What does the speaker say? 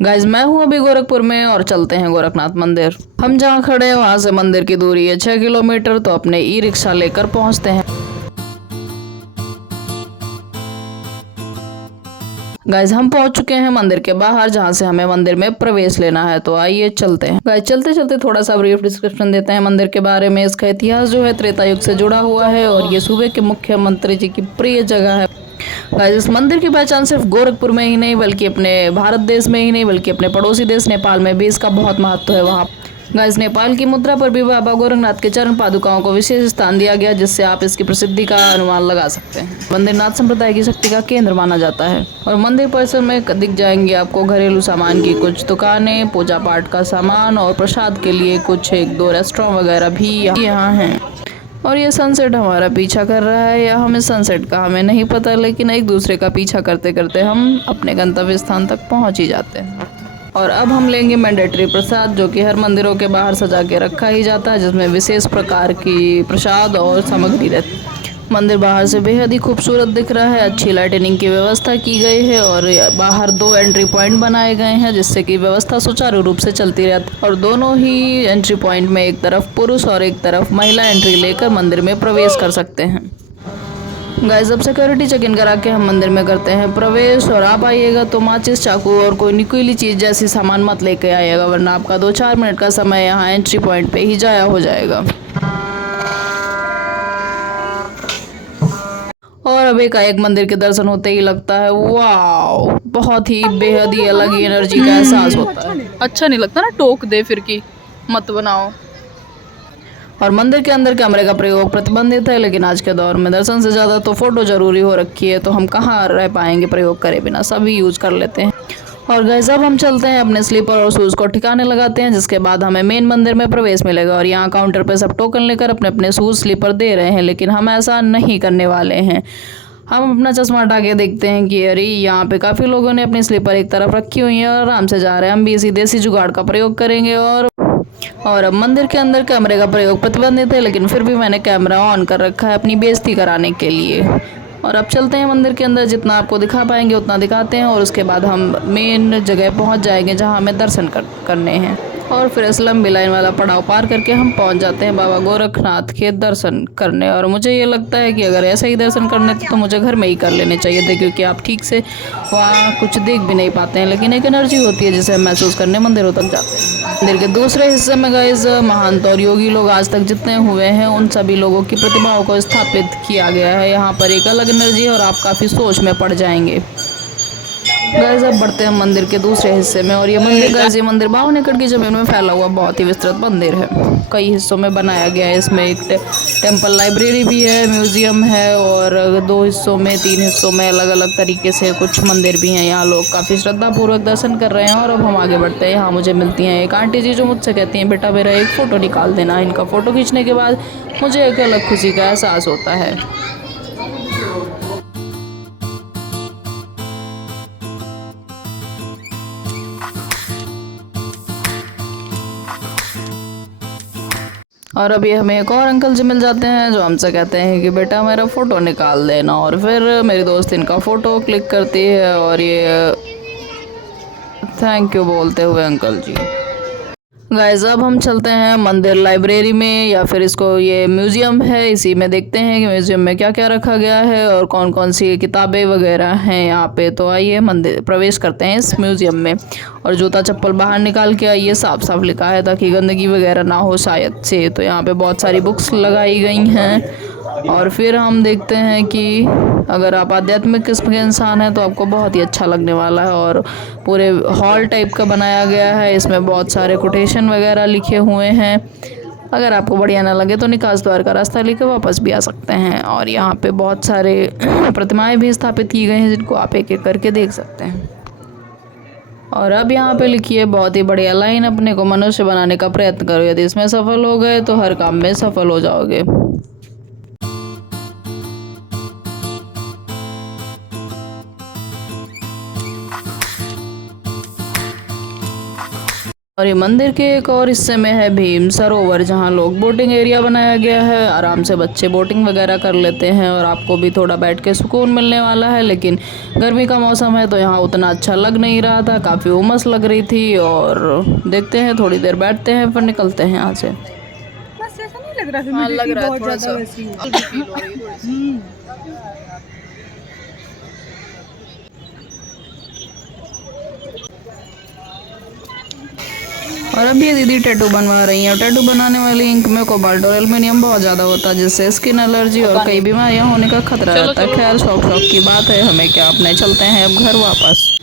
Guys मैं हूँ अभी गोरखपुर में और चलते हैं गोरखनाथ मंदिर। हम जहाँ खड़े हैं वहां से मंदिर की दूरी है 6 किलोमीटर, तो अपने ई रिक्शा लेकर पहुंचते हैं। गाइज हम पहुंच चुके हैं मंदिर के बाहर, जहां से हमें मंदिर में प्रवेश लेना है। तो आइए चलते हैं। गाइज चलते चलते थोड़ा सा ब्रीफ डिस्क्रिप्शन देते हैं मंदिर के बारे में। इसका इतिहास जो है त्रेता युग से जुड़ा हुआ है और ये सूबे के मुख्यमंत्री जी की प्रिय जगह है। गाइस इस मंदिर की पहचान सिर्फ गोरखपुर में ही नहीं बल्कि अपने भारत देश में ही नहीं बल्कि अपने पड़ोसी देश नेपाल में भी इसका बहुत महत्व है। वहाँ गाइस नेपाल की मुद्रा पर भी बाबा गोरखनाथ के चरण पादुकाओं को विशेष स्थान दिया गया, जिससे आप इसकी प्रसिद्धि का अनुमान लगा सकते हैं। मंदिर नाथ संप्रदाय की शक्ति का केंद्र माना जाता है और मंदिर परिसर में दिख जाएंगे आपको घरेलू सामान की कुछ दुकानें, पूजा पाठ का सामान और प्रसाद के लिए कुछ एक दो रेस्टोरेंट वगैरह भी यहाँ हैं। और ये सनसेट हमारा पीछा कर रहा है, या हमें सनसेट का हमें नहीं पता, लेकिन एक दूसरे का पीछा करते करते हम अपने गंतव्य स्थान तक पहुंच ही जाते हैं। और अब हम लेंगे मैंडेटरी प्रसाद, जो कि हर मंदिरों के बाहर सजा के रखा ही जाता है, जिसमें विशेष प्रकार की प्रसाद और सामग्री रहती है। मंदिर बाहर से बेहद ही खूबसूरत दिख रहा है। अच्छी लाइटिंग की व्यवस्था की गई है और बाहर 2 एंट्री पॉइंट बनाए गए हैं, जिससे कि व्यवस्था सुचारू रूप से चलती रहती है। और दोनों ही एंट्री पॉइंट में एक तरफ पुरुष और एक तरफ महिला एंट्री लेकर मंदिर में प्रवेश कर सकते हैं। गाइस अब सिक्योरिटी चेक इन करा के हम मंदिर में करते हैं प्रवेश। और आप आइएगा तो माचिस, चाकू और कोई नुकीली चीज जैसी सामान मत लेके आइएगा, वरना आपका 2-4 मिनट का समय यहाँ एंट्री पॉइंट पे ही जाया हो जाएगा। और अब एकाएक मंदिर के दर्शन होते ही लगता है वाह, बहुत ही बेहद ही अलग ही एनर्जी का एहसास होता है। अच्छा नहीं लगता ना, टोक दे फिर की मत बनाओ। और मंदिर के अंदर कैमरे का प्रयोग प्रतिबंधित है, लेकिन आज के दौर में दर्शन से ज़्यादा तो फोटो जरूरी हो रखी है, तो हम कहाँ रह पाएंगे प्रयोग करे बिना, सभी यूज कर लेते हैं। और गाइस अब हम चलते हैं अपने स्लीपर और शूज़ को ठिकाने लगाते हैं, जिसके बाद हमें मेन मंदिर में प्रवेश मिलेगा। और यहाँ काउंटर पे सब टोकन लेकर अपने अपने शूज़ स्लीपर दे रहे हैं, लेकिन हम ऐसा नहीं करने वाले हैं। हम अपना चश्मा हटा के देखते हैं कि अरे यहाँ पे काफ़ी लोगों ने अपनी स्लीपर एक तरफ रखी हुई है और आराम से जा रहे हैं। हम भी इसी देसी जुगाड़ का प्रयोग करेंगे। और अब मंदिर के अंदर कैमरे का प्रयोग प्रतिबंधित है, लेकिन फिर भी मैंने कैमरा ऑन कर रखा है अपनी बेइज्जती कराने के लिए। और अब चलते हैं मंदिर के अंदर, जितना आपको दिखा पाएंगे उतना दिखाते हैं और उसके बाद हम मेन जगह पहुंच जाएंगे जहां हमें दर्शन करने हैं। और फिर इस लंबी लाइन वाला पड़ाव पार करके हम पहुंच जाते हैं बाबा गोरखनाथ के दर्शन करने। और मुझे ये लगता है कि अगर ऐसे ही दर्शन करने थे तो मुझे घर में ही कर लेने चाहिए थे, क्योंकि आप ठीक से वहाँ कुछ देख भी नहीं पाते हैं, लेकिन एक एनर्जी होती है जिसे हम महसूस करने मंदिरों तक जाते हैं। मंदिर के दूसरे हिस्से में गाइस महंत और योगी लोग आज तक जितने हुए हैं उन सभी लोगों की प्रतिमाओं को स्थापित किया गया है। यहाँ पर एक अलग एनर्जी है और आप काफ़ी सोच में पड़ जाएंगे। गाइस अब बढ़ते हैं मंदिर के दूसरे हिस्से में। और ये मंदिर गाइस, ये मंदिर 52 एकड़ की जमीन में फैला हुआ बहुत ही विस्तृत मंदिर है। कई हिस्सों में बनाया गया है। इसमें एक टेम्पल लाइब्रेरी भी है, म्यूजियम है, और 2 हिस्सों में 3 हिस्सों में अलग अलग तरीके से कुछ मंदिर भी हैं। यहाँ लोग काफ़ी श्रद्धापूर्वक दर्शन कर रहे हैं। और अब हम आगे बढ़ते हैं। यहाँ मुझे मिलती हैं एक आंटी जी, जो मुझसे कहती हैं बेटा मेरा एक फ़ोटो निकाल देना। इनका फ़ोटो खींचने के बाद मुझे एक अलग खुशी का एहसास होता है। और अभी हमें एक और अंकल जी मिल जाते हैं, जो हमसे कहते हैं कि बेटा मेरा फ़ोटो निकाल देना। और फिर मेरी दोस्त इनका फ़ोटो क्लिक करती है और ये थैंक यू बोलते हुए अंकल जी। गाइस अब हम चलते हैं मंदिर लाइब्रेरी में, या फिर इसको ये म्यूज़ियम है, इसी में देखते हैं कि म्यूज़ियम में क्या क्या रखा गया है और कौन कौन सी किताबें वगैरह हैं यहाँ पे। तो आइए मंदिर प्रवेश करते हैं इस म्यूज़ियम में। और जूता चप्पल बाहर निकाल के आइए, साफ साफ लिखा है ताकि गंदगी वगैरह ना हो शायद से। तो यहाँ पे बहुत सारी बुक्स लगाई गई हैं। और फिर हम देखते हैं कि अगर आप आध्यात्मिक किस्म के इंसान हैं तो आपको बहुत ही अच्छा लगने वाला है। और पूरे हॉल टाइप का बनाया गया है, इसमें बहुत सारे कोटेशन वगैरह लिखे हुए हैं। अगर आपको बढ़िया ना लगे तो निकास द्वार का रास्ता लेकर वापस भी आ सकते हैं। और यहाँ पे बहुत सारे प्रतिमाएं भी स्थापित की गई हैं, जिनको आप एक एक करके देख सकते हैं। और अब यहाँ पे लिखी है बहुत ही बढ़िया लाइन, अपने को मनुष्य बनाने का प्रयत्न करो, यदि इसमें सफल हो गए तो हर काम में सफल हो जाओगे। और ये मंदिर के एक और हिस्से में है भीम सरोवर, जहाँ लोग बोटिंग एरिया बनाया गया है। आराम से बच्चे बोटिंग वगैरह कर लेते हैं और आपको भी थोड़ा बैठ के सुकून मिलने वाला है। लेकिन गर्मी का मौसम है तो यहाँ उतना अच्छा लग नहीं रहा था, काफ़ी उमस लग रही थी। और देखते हैं, थोड़ी देर बैठते हैं फिर निकलते हैं यहाँ से। बस ऐसा नहीं लग रहा हाँ लग ह्यूमिडिटी रहा है बहुत थोड़ा ज्यादा सा, वैसी है। हल्की फील हो रही है थोड़ी सी। और अब ये दीदी टैटू बनवा रही हैं। टैटू बनाने वाली इंक में कोबाल्ट और एल्युमिनियम बहुत ज़्यादा होता है, जिससे स्किन एलर्जी और कई बीमारियां होने का खतरा रहता है। खैर शौक शौक की बात है, हमें क्या, अपने चलते हैं अब घर वापस।